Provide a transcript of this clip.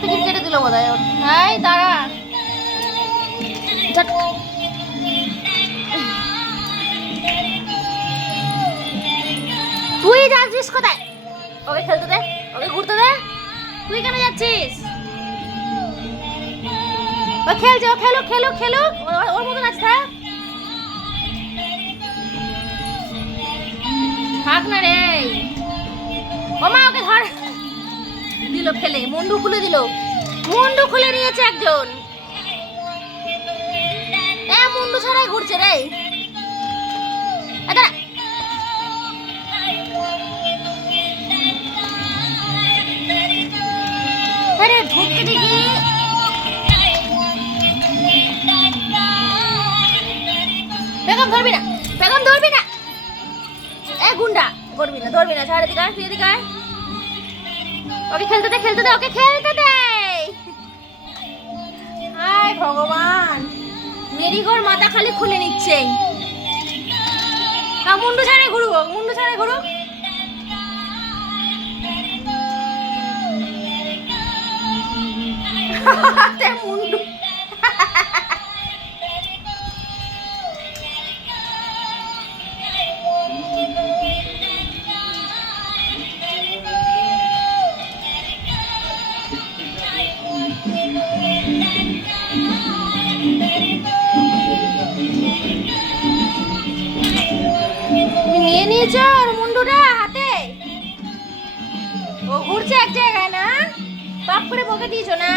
Ticket কেটে দিল বোধ হয়। হ্যাঁ দাঁড়া, তুই যাচ্ছিস কোথায়? ওকে খেলতে দে, ওকে ঘুরতে দে। তুই কেন যাচ্ছিস? ও খেলছে, ও খেলুক খেলুক খেলুক, ওর মতন আছে। থাক না রে। ও মা, ওকে ধর। দিল ফেলে, মুন্ডু খুলে দিল, মুন্ডু খুলে নিয়েছে একজন। মুন্ডু ছাড়াই ঘুরছে রে। আরে ঢুকতে দেখি। বেগম ধরবি না, বেগম ধরবি না। গুন্ডা ধরবি না, ধরবি না, ছাড় দিকে আয়, দিকে আয়। ওকে খেলতে দে, খেলতে দে, ওকে খেলতে দে। হায় ভগবান, মেরিগোর মাথা খালি খুলে নিচ্ছে। মুন্ডু ছাড়ে ঘুরুক, মুন্ডু ছাড়ে ঘুরুক। মুন্ডু নিয়ে নিয়েছো ওর মুন্ডুটা হাতে। ও ঘুরছে এক জায়গায় না, পাপ করে বকে দিয়েছো না।